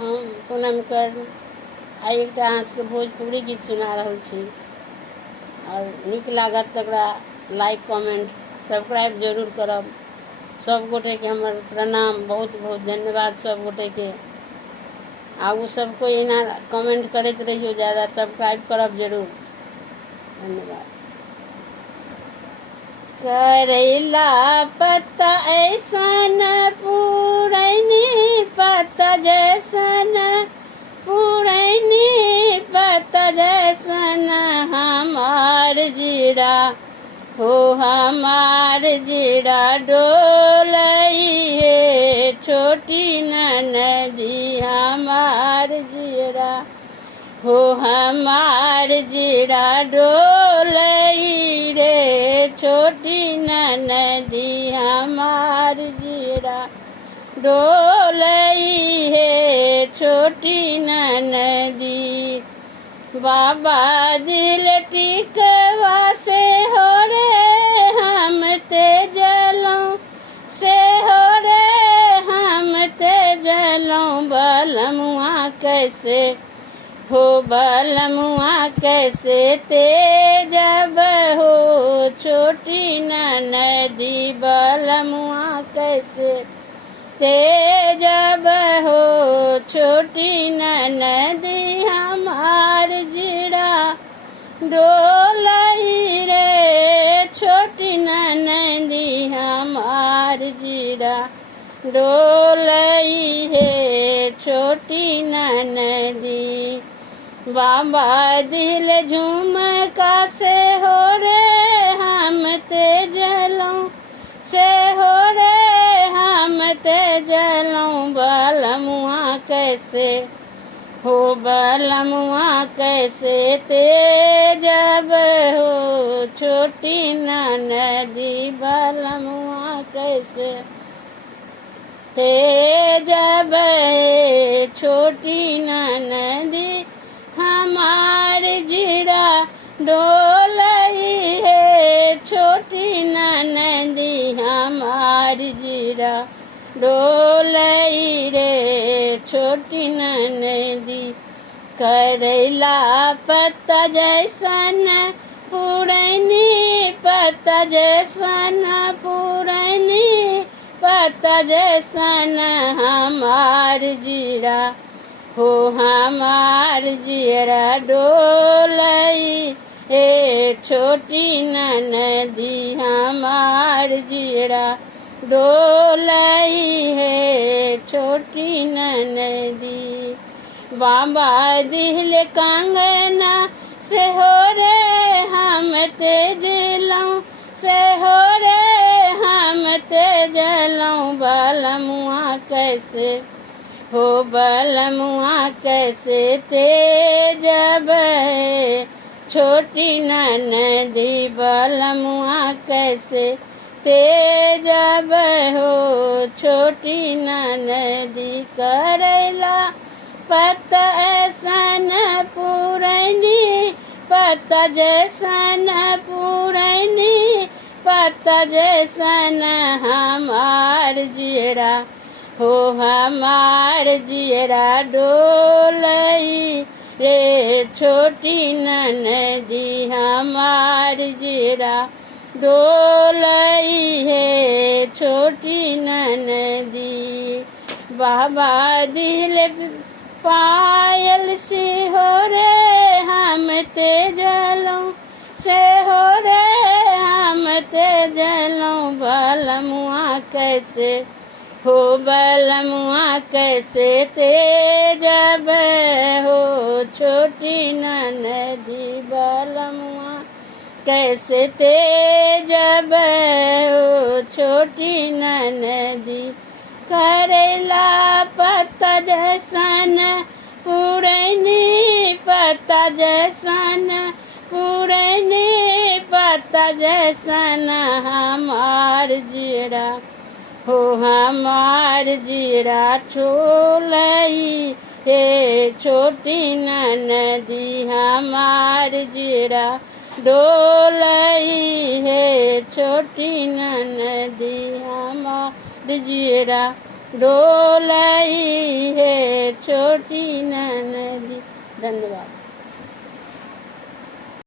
हम पूनम कर्ण आई एक अहाँ के भोजपुरी गीत सुना रहल छी और नीक लागत तकरा लाइक कमेंट सब्सक्राइब जरूर करब। सब गोटे के हमर प्रणाम, बहुत बहुत धन्यवाद सब गोटे के। आगू सबको एना कमेंट करते रहियो, ज़्यादा सब्सक्राइब करब जरूर। धन्यवाद। करैला पत्ता ऐसन पुरैनी पत्ता जैसन, पुरैनी पत्ता जैसन हमार जीरा हो, हमार जीरा डोलई है छोटी ननदी हमार जीरा हो, हमार जीरा डोलई रे छोटी ननदी हमार जीरा डोलई है छोटी ननदी। बाबा दिल टिकवा से हो रे हम ते जलों, से हो रे हम ते जलों बलमुआ कैसे हो, बलमुआ कैसे तेजब हो छोटी ननदी बलमुआ कैसे तेजब हो छोटी ननदी हमार जीरा डोलई रे छोटी ननदी हमार जीरा डोलई है छोटी ननदी। बाबा दिल झुमका से हो रे हम ते जलों, से हो रे हम ते जलों बलमुआ कैसे हो, बलमुआ कैसे तेजब हो छोटी ननदी बलमुआ कैसे तेजब छोटी ननदी हमार जीरा डोलई है छोटी ननदी हमार जीरा डोलई रे छोटी ननदी। करैला पत्ता जैसन पुरैनी पत्ता जैसन, पुरैनी पत्ता जैसन हमार जीरा हो, हमार जीरा डोलई हे छोटी ननदी हमार जीरा डोलई है छोटी ननदी। बाबा दिल कंगना से हो रे हम ते जलों, से हो रे हम ते जलों बलमुआ कैसे हो, बलमुआ कैसे तेजब छोटी ननदी बलमुआ कैसे तेजब हो छोटी ननदी। करैला पत्ता ऐसन पुरैनी पत्ता जैसन, पुरैनी पत्ता जैसन हमार जीरा हो, हमार जीरा डोलई रे छोटी ननदी हमार जीरा डोलई है छोटी ननदी। बाबा दिल पायल से हो रे हम ते जलों, से हो रे हम ते जलों बलमुआ कैसे हो, बलमुआ कैसे तेजब हो छोटी ननदी बलमुआ कैसे तेजब हो छोटी ननदी। करैला पत्ता जैसन पुरैनी पत्ता जैसन, पुरैनी पत्ता जैसन हमार जीरा हो, हमार जीरा डोलई हे छोटी ननदी हमार जीरा डोलई है छोटी ननदी हमार जीरा डोलाई है छोटी नदी। धन्यवाद।